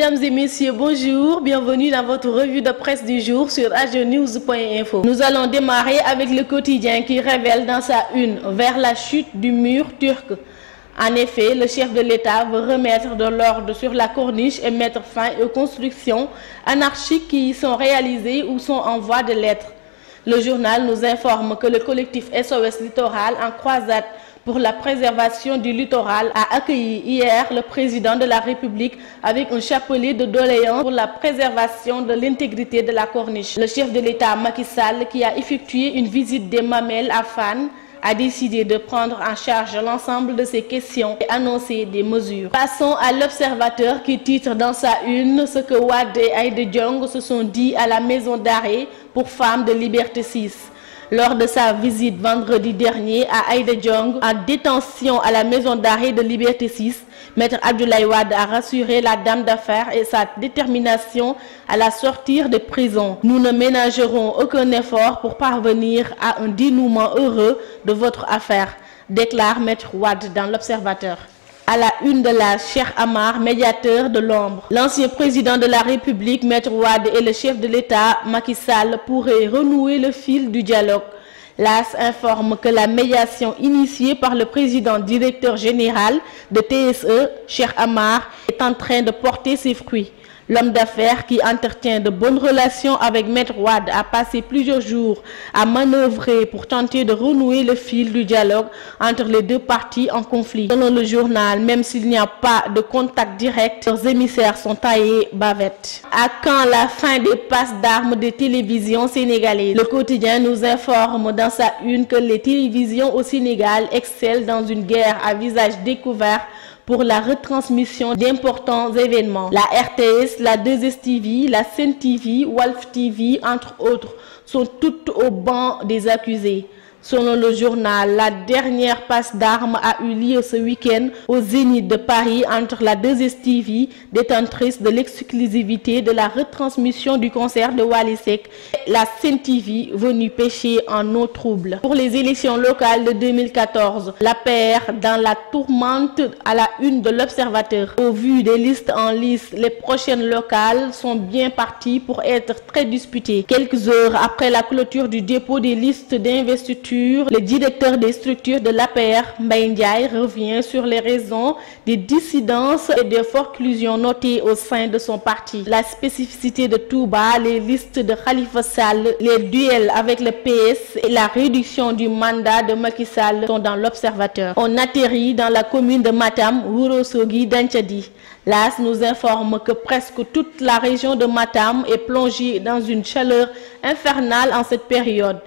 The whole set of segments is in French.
Mesdames et messieurs, bonjour, bienvenue dans votre revue de presse du jour sur agnews.info. Nous allons démarrer avec le quotidien qui révèle dans sa une vers la chute du mur turc. En effet, le chef de l'État veut remettre de l'ordre sur la corniche et mettre fin aux constructions anarchiques qui y sont réalisées ou sont en voie de l'être. Le journal nous informe que le collectif SOS Littoral en croisade pour la préservation du littoral a accueilli hier le président de la République avec un chapelet de doléances pour la préservation de l'intégrité de la corniche. Le chef de l'État Macky Sall, qui a effectué une visite des Mamelles à Fann, a décidé de prendre en charge l'ensemble de ces questions et annoncer des mesures. Passons à l'Observateur qui titre dans sa une ce que Wade et Aïda Diong se sont dit à la maison d'arrêt pour femmes de Liberté 6. Lors de sa visite vendredi dernier à Aïda Diong, en détention à la maison d'arrêt de Liberté 6, Maître Abdoulaye Wade a rassuré la dame d'affaires et sa détermination à la sortir de prison. Nous ne ménagerons aucun effort pour parvenir à un dénouement heureux de votre affaire, déclare Maître Wade dans l'Observateur. À la une de la Cheikh Amar, médiateur de l'ombre. L'ancien président de la République, Maître Wade, et le chef de l'État, Macky Sall, pourraient renouer le fil du dialogue. L'AS informe que la médiation initiée par le président directeur général de TSE, Cheikh Amar, est en train de porter ses fruits. L'homme d'affaires qui entretient de bonnes relations avec Maître Wade a passé plusieurs jours à manœuvrer pour tenter de renouer le fil du dialogue entre les deux parties en conflit. Selon le journal, même s'il n'y a pas de contact direct, leurs émissaires sont taillés bavettes. À quand la fin des passes d'armes des télévisions sénégalaises? Le quotidien nous informe dans sa une que les télévisions au Sénégal excellent dans une guerre à visage découvert pour la retransmission d'importants événements. La RTS, la 2STV, la Sen TV, Walf TV, entre autres, sont toutes au banc des accusés. Selon le journal, la dernière passe d'armes a eu lieu ce week-end au Zénith de Paris entre la 2STV, détentrice de l'exclusivité de la retransmission du concert de Wally Seck, et la Sen TV, venue pêcher en eau trouble. Pour les élections locales de 2014, l'APR dans la tourmente à la une de l'Observateur. Au vu des listes en lice, les prochaines locales sont bien parties pour être très disputées. Quelques heures après la clôture du dépôt des listes d'investiture, le directeur des structures de l'APR, Mbaye Ndiaye, revient sur les raisons des dissidences et des forclusions notées au sein de son parti. La spécificité de Touba, les listes de Khalifa Sall, les duels avec le PS et la réduction du mandat de Macky Sall sont dans l'Observateur. On atterrit dans la commune de Matam, Ourossogui, Danthiadi. L'AS nous informe que presque toute la région de Matam est plongée dans une chaleur infernale en cette période.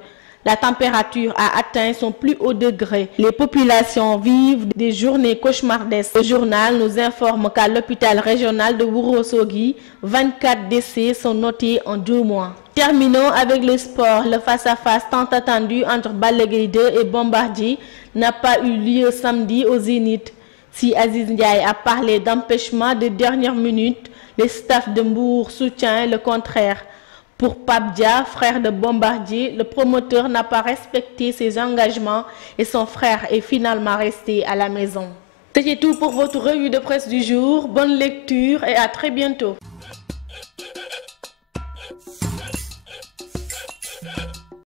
La température a atteint son plus haut degré. Les populations vivent des journées cauchemardesques. Le journal nous informe qu'à l'hôpital régional de Ourossogui, 24 décès sont notés en 2 mois. Terminons avec le sport. Le face-à-face tant attendu entre Balla Gaye 2 et Bombardier n'a pas eu lieu samedi au Zénith. Si Aziz Ndiaye a parlé d'empêchement de dernière minute, le staff de Mbour soutient le contraire. Pour Pape Dia, frère de Bombardier, le promoteur n'a pas respecté ses engagements et son frère est finalement resté à la maison. C'était tout pour votre revue de presse du jour. Bonne lecture et à très bientôt.